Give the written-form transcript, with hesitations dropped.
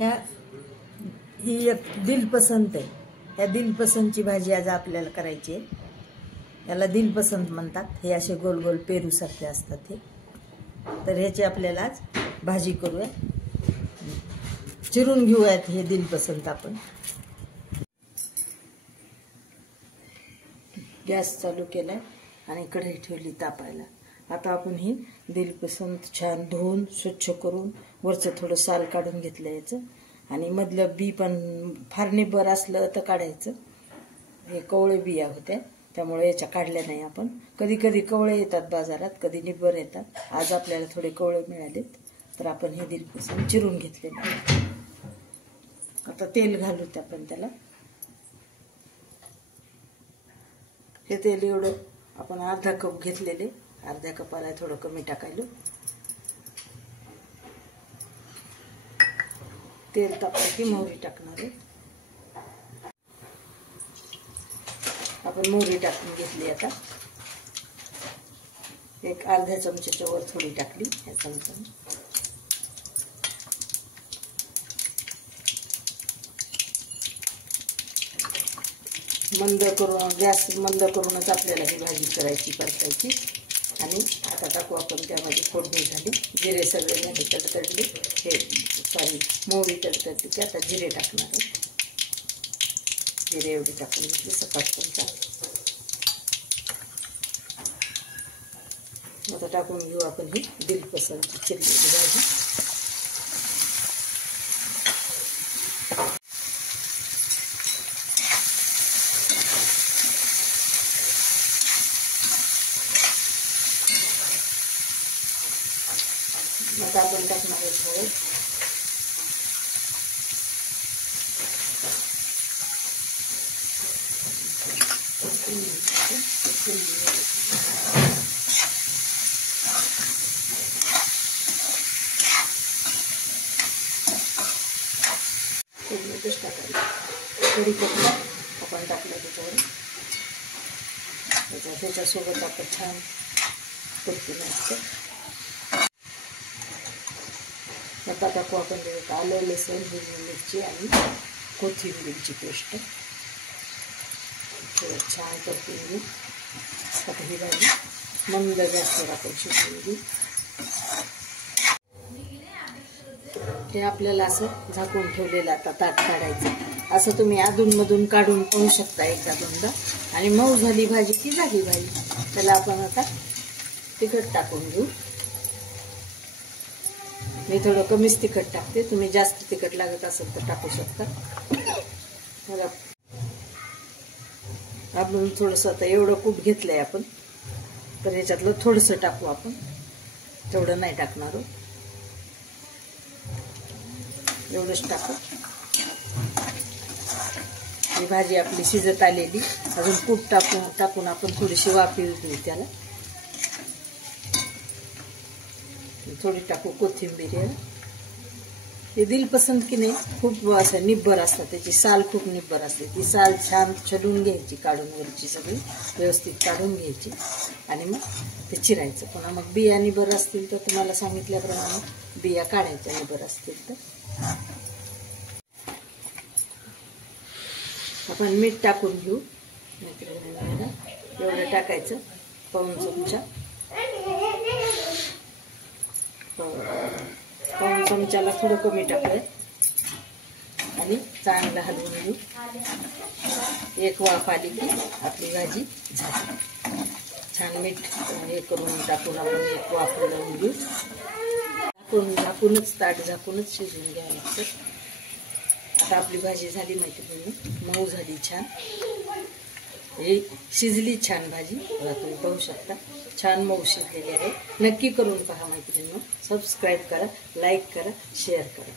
ही एक दिलपसंत आहे। ह्या दिलपसंतची भाजी आज आपल्याला करायची आहे। याला दिलपसंत म्हणतात। हे असे गोल गोल पेरू सारखे असतात हे। तर ह्याची आपल्याला आज भाजी करूया। चिरून घेऊयात हे दिलपसंत आपण। गॅस चालू केलाय आणि कढई ठेवली तापायला। आता आपण ही दिलपसंत छान धुवून स्वच्छ करून वरचं थोडं साल काढून घेतलं याचं आणि मधलं बी पण फार निब्बर असलं तर काढायचं। हे कवळे बिया होत्या त्यामुळे याच्या काढल्या नाही आपण। कधी कधी कवळे येतात बाजारात, कधी निब्बर येतात। आज आपल्याला थोडे कवळे मिळालेत तर आपण हे दिलपसंत चिरून घेतलेलं आहे। आता तेल घालूत आपण त्याला। हे तेल एवढं आपण अर्धा कप घेतलेले, अर्ध्या कपाला थोडं कमी टाकायलो। तेल तापलं की मोहरी टाकणार आहे। आपण मोहरी टाकून घेतली। आता एक अर्ध्या चमच्याच्या वर थोडी टाकली या चमच्याने। मंद करून गॅस मंद करूनच आपल्याला ही भाजी करायची परतायची। आणि आता टाकू आपण त्यामध्ये फोडणी झाली, जिरे सगळे झाले तडतडले, हे सॉरी मोहरी तडतडली की आता जिरे टाकणार आहे। जिरे एवढे टाकून घेतले सपाट चमचा। आता टाकून घेऊ आपण ही दिलपसंतची चिरलेली भाजी। आता आपण टाकणार आहे थोडं टाकायचं। कढीपत्ता आपण टाकलं त्याच्यावर, त्याच्यासोबत आपण छान परतून असतं। आता टाकू आपण त्याच्यात आलं, लसूण, हिरवी मिरची आणि कोथिंबीरची पेस्ट। छान परतून घेऊ। आता ही भाजी मंद गॅसवर आपण शिजवून घेऊ। हे आपल्याला असं झाकून ठेवलेलं आता ताट काढायचं। असं तुम्ही अधूनमधून काढून पाहू शकता एकदा दोनदा। आणि मऊ झाली भाजी की झाली भाजी। त्याला आपण आता तिखट टाकून घेऊ। मी थोडं कमीच तिखट टाकते, तुम्ही जास्त तिखट लागत असेल तर टाकू शकता। आपण थोडंसं आता एवढं कूट घेतलंय आपण, तर ह्याच्यातलं थोडंसं टाकू आपण, तेवढं नाही टाकणार। एवढंच टाकू। ही भाजी आपली शिजत आलेली, अजून कूट टाकून आपण थोडीशी वाफी देऊ त्याला। थोडी टाकू कोथिंबीर। हे दिलपसंत की नाही खूप असं निब्बर असतं, त्याची साल खूप निब्बर असते। ती साल छान छडून घ्यायची, काढून वरची सगळी व्यवस्थित काढून घ्यायची आणि मग ते चिरायचं। पुन्हा मग बिया निब्बर असतील तर तुम्हाला सांगितल्याप्रमाणे बिया काढायच्या, निब्बर असतील तर। आपण मीठ टाकून घेऊ। एवढं टाकायचं, पाऊण चमचा। पाऊण चमच्याला थोडं कमी टाकूया आणि चांगलं हलवून घेऊ। एक वाफ आली की आपली भाजी झाली। छान मीठ हे करून टाकून आपण एक वाफ लावून घेऊ। झाकूनच ताट झाकूनच शिजवून घ्यावं लागतं। आता आपली भाजी झाली मैत्रिणी, मऊ झाली छान। हे शिजली छान भाजी, तुम्ही पाहू शकता छान मऊ शिजलेली आहे। नक्की करून पहा मैत्रिणींनो। सबस्क्राईब करा, लाईक करा, शेअर करा।